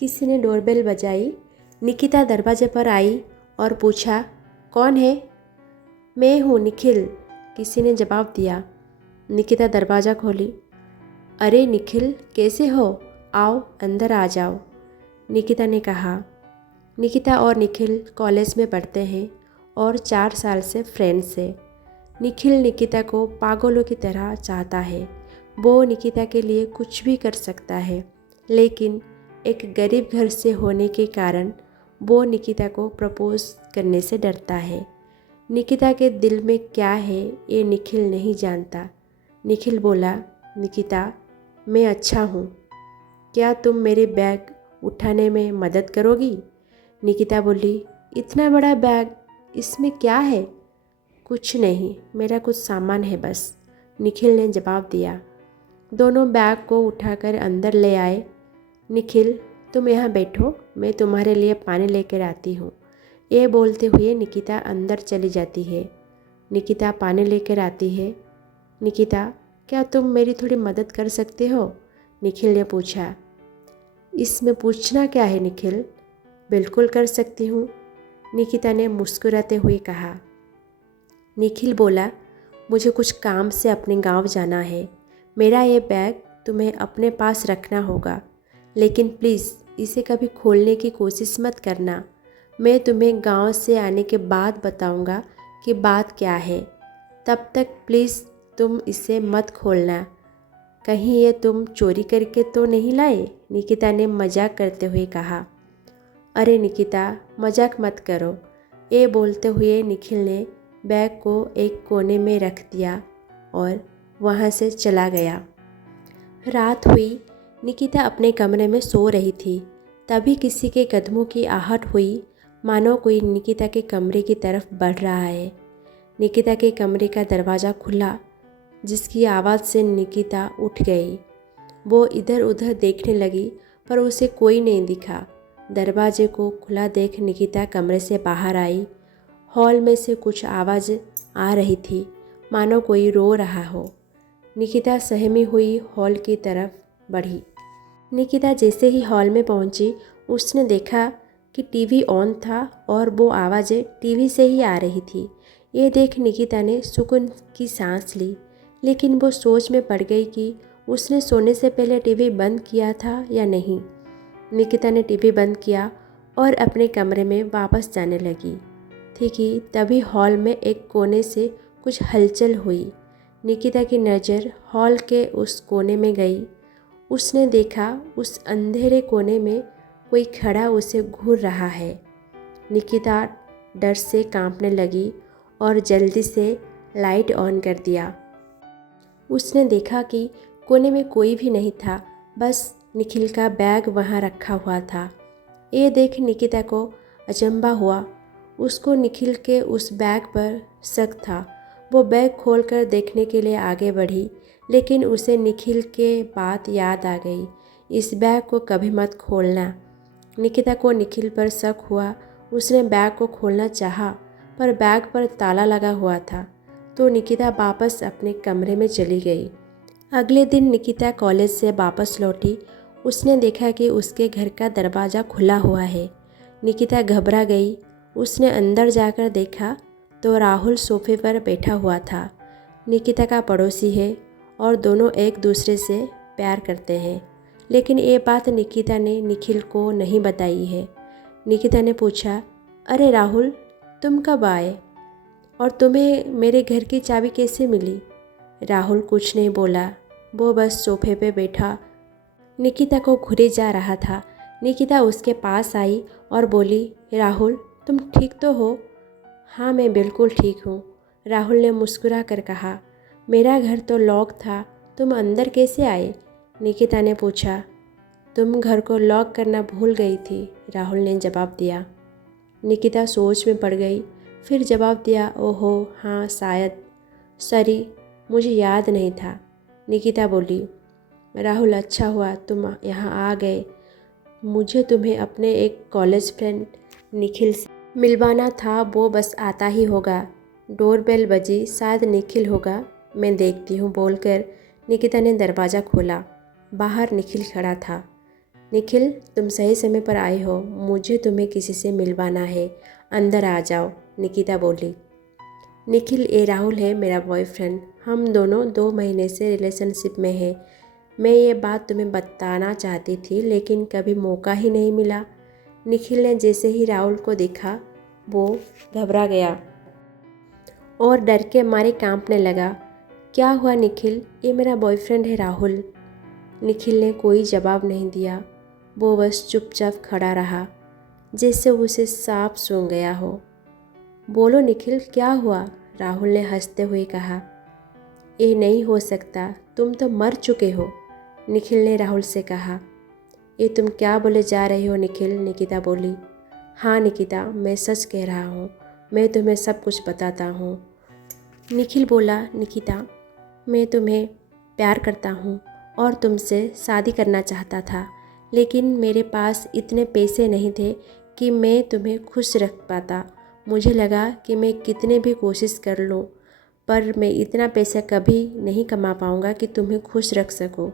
किसी ने डोरबेल बजाई। निकिता दरवाजे पर आई और पूछा, कौन है? मैं हूँ निखिल, किसी ने जवाब दिया। निकिता दरवाज़ा खोली। अरे निखिल, कैसे हो? आओ अंदर आ जाओ, निकिता ने कहा। निकिता और निखिल कॉलेज में पढ़ते हैं और 4 साल से फ्रेंड्स हैं। निखिल निकिता को पागलों की तरह चाहता है। वो निकिता के लिए कुछ भी कर सकता है, लेकिन एक गरीब घर से होने के कारण वो निकिता को प्रपोज करने से डरता है। निकिता के दिल में क्या है ये निखिल नहीं जानता। निखिल बोला, निकिता, मैं अच्छा हूँ, क्या तुम मेरे बैग उठाने में मदद करोगी? निकिता बोली, इतना बड़ा बैग, इसमें क्या है? कुछ नहीं, मेरा कुछ सामान है बस, निखिल ने जवाब दिया। दोनों बैग को उठाकर अंदर ले आए। निखिल, तुम यहाँ बैठो, मैं तुम्हारे लिए पानी लेकर आती हूँ। ये बोलते हुए निकिता अंदर चली जाती है। निकिता पानी लेकर आती है। निकिता, क्या तुम मेरी थोड़ी मदद कर सकते हो? निखिल ने पूछा। इसमें पूछना क्या है निखिल, बिल्कुल कर सकती हूँ, निकिता ने मुस्कुराते हुए कहा। निखिल बोला, मुझे कुछ काम से अपने गांव जाना है। मेरा ये बैग तुम्हें अपने पास रखना होगा, लेकिन प्लीज़ इसे कभी खोलने की कोशिश मत करना। मैं तुम्हें गांव से आने के बाद बताऊंगा कि बात क्या है। तब तक प्लीज़ तुम इसे मत खोलना। कहीं ये तुम चोरी करके तो नहीं लाए? निकिता ने मजाक करते हुए कहा। अरे निकिता, मजाक मत करो, ये बोलते हुए निखिल ने बैग को एक कोने में रख दिया और वहाँ से चला गया। रात हुई। निकिता अपने कमरे में सो रही थी। तभी किसी के कदमों की आहट हुई, मानो कोई निकिता के कमरे की तरफ बढ़ रहा है। निकिता के कमरे का दरवाज़ा खुला, जिसकी आवाज़ से निकिता उठ गई। वो इधर उधर देखने लगी, पर उसे कोई नहीं दिखा। दरवाजे को खुला देख निकिता कमरे से बाहर आई। हॉल में से कुछ आवाज़ आ रही थी, मानो कोई रो रहा हो। निकिता सहमी हुई हॉल की तरफ बढ़ी। निकिता जैसे ही हॉल में पहुंची, उसने देखा कि टीवी ऑन था और वो आवाज़ें टीवी से ही आ रही थी। ये देख निकिता ने सुकून की सांस ली, लेकिन वो सोच में पड़ गई कि उसने सोने से पहले टीवी बंद किया था या नहीं। निकिता ने टीवी बंद किया और अपने कमरे में वापस जाने लगी थी कि तभी हॉल में एक कोने से कुछ हलचल हुई। निकिता की नज़र हॉल के उस कोने में गई। उसने देखा उस अंधेरे कोने में कोई खड़ा उसे घूर रहा है। निकिता डर से कांपने लगी और जल्दी से लाइट ऑन कर दिया। उसने देखा कि कोने में कोई भी नहीं था, बस निखिल का बैग वहाँ रखा हुआ था। ये देख निकिता को अचंभा हुआ। उसको निखिल के उस बैग पर शक था। वो बैग खोलकर देखने के लिए आगे बढ़ी, लेकिन उसे निखिल के बात याद आ गई, इस बैग को कभी मत खोलना। निकिता को निखिल पर शक हुआ। उसने बैग को खोलना चाहा, पर बैग पर ताला लगा हुआ था, तो निकिता वापस अपने कमरे में चली गई। अगले दिन निकिता कॉलेज से वापस लौटी। उसने देखा कि उसके घर का दरवाज़ा खुला हुआ है। निकिता घबरा गई। उसने अंदर जाकर देखा तो राहुल सोफे पर बैठा हुआ था। निकिता का पड़ोसी है और दोनों एक दूसरे से प्यार करते हैं, लेकिन ये बात निकिता ने निखिल को नहीं बताई है। निकिता ने पूछा, अरे राहुल, तुम कब आए और तुम्हें मेरे घर की चाबी कैसे मिली? राहुल कुछ नहीं बोला, वो बस सोफे पे बैठा निकिता को घूरे जा रहा था। निकिता उसके पास आई और बोली, राहुल, तुम ठीक तो हो? हाँ, मैं बिल्कुल ठीक हूँ, राहुल ने मुस्कुरा कर कहा। मेरा घर तो लॉक था, तुम अंदर कैसे आए? निकिता ने पूछा। तुम घर को लॉक करना भूल गई थी, राहुल ने जवाब दिया। निकिता सोच में पड़ गई, फिर जवाब दिया, ओहो हाँ शायद, सॉरी, मुझे याद नहीं था। निकिता बोली, राहुल, अच्छा हुआ तुम यहाँ आ गए। मुझे तुम्हें अपने एक कॉलेज फ्रेंड निखिल से मिलवाना था, वो बस आता ही होगा। डोरबेल बजी, शायद निखिल होगा, मैं देखती हूँ, बोलकर निकिता ने दरवाज़ा खोला। बाहर निखिल खड़ा था। निखिल, तुम सही समय पर आए हो, मुझे तुम्हें किसी से मिलवाना है, अंदर आ जाओ, निकिता बोली। निखिल, ये राहुल है मेरा बॉयफ्रेंड, हम दोनों 2 महीने से रिलेशनशिप में हैं। मैं ये बात तुम्हें बताना चाहती थी लेकिन कभी मौका ही नहीं मिला। निखिल ने जैसे ही राहुल को देखा वो घबरा गया और डर के मारे कांपने लगा। क्या हुआ निखिल? ये मेरा बॉयफ्रेंड है राहुल। निखिल ने कोई जवाब नहीं दिया, वो बस चुपचाप खड़ा रहा जैसे उसे सांप सूंघ गया हो। बोलो निखिल, क्या हुआ? राहुल ने हंसते हुए कहा। ये नहीं हो सकता, तुम तो मर चुके हो, निखिल ने राहुल से कहा। ये तुम क्या बोले जा रहे हो निखिल? निकिता बोली। हाँ निकिता, मैं सच कह रहा हूँ, मैं तुम्हें सब कुछ बताता हूँ। निखिल बोला, निकिता, मैं तुम्हें प्यार करता हूँ और तुमसे शादी करना चाहता था, लेकिन मेरे पास इतने पैसे नहीं थे कि मैं तुम्हें खुश रख पाता। मुझे लगा कि मैं कितने भी कोशिश कर लूँ पर मैं इतना पैसा कभी नहीं कमा पाऊँगा कि तुम्हें खुश रख सकूँ।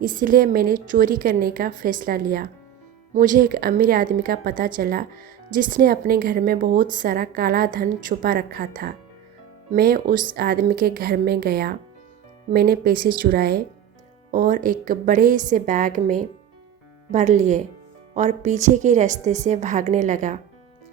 इसलिए मैंने चोरी करने का फ़ैसला लिया। मुझे एक अमीर आदमी का पता चला जिसने अपने घर में बहुत सारा काला धन छुपा रखा था। मैं उस आदमी के घर में गया, मैंने पैसे चुराए और एक बड़े से बैग में भर लिए और पीछे के रास्ते से भागने लगा।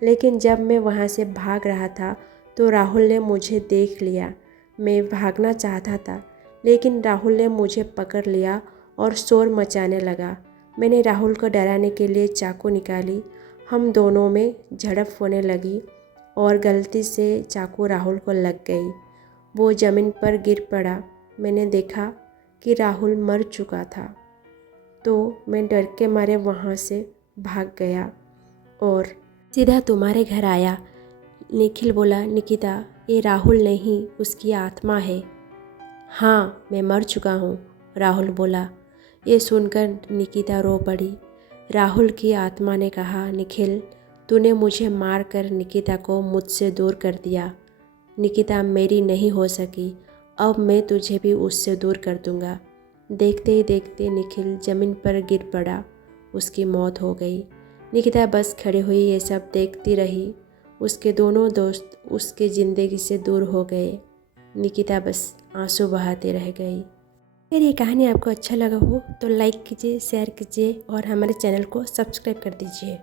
लेकिन जब मैं वहाँ से भाग रहा था तो राहुल ने मुझे देख लिया। मैं भागना चाहता था लेकिन राहुल ने मुझे पकड़ लिया और शोर मचाने लगा। मैंने राहुल को डराने के लिए चाकू निकाली। हम दोनों में झड़प होने लगी और गलती से चाकू राहुल को लग गई। वो ज़मीन पर गिर पड़ा। मैंने देखा कि राहुल मर चुका था तो मैं डर के मारे वहाँ से भाग गया और सीधा तुम्हारे घर आया। निखिल बोला, निकिता, ये राहुल नहीं, उसकी आत्मा है। हाँ, मैं मर चुका हूँ, राहुल बोला। ये सुनकर निकिता रो पड़ी। राहुल की आत्मा ने कहा, निखिल, तूने मुझे मार कर निकिता को मुझसे दूर कर दिया। निकिता मेरी नहीं हो सकी, अब मैं तुझे भी उससे दूर कर दूंगा। देखते ही देखते निखिल ज़मीन पर गिर पड़ा, उसकी मौत हो गई। निकिता बस खड़ी हुई ये सब देखती रही। उसके दोनों दोस्त उसके ज़िंदगी से दूर हो गए। निकिता बस आंसू बहाते रह गई। अगर ये कहानी आपको अच्छा लगा हो तो लाइक कीजिए, शेयर कीजिए और हमारे चैनल को सब्सक्राइब कर दीजिए।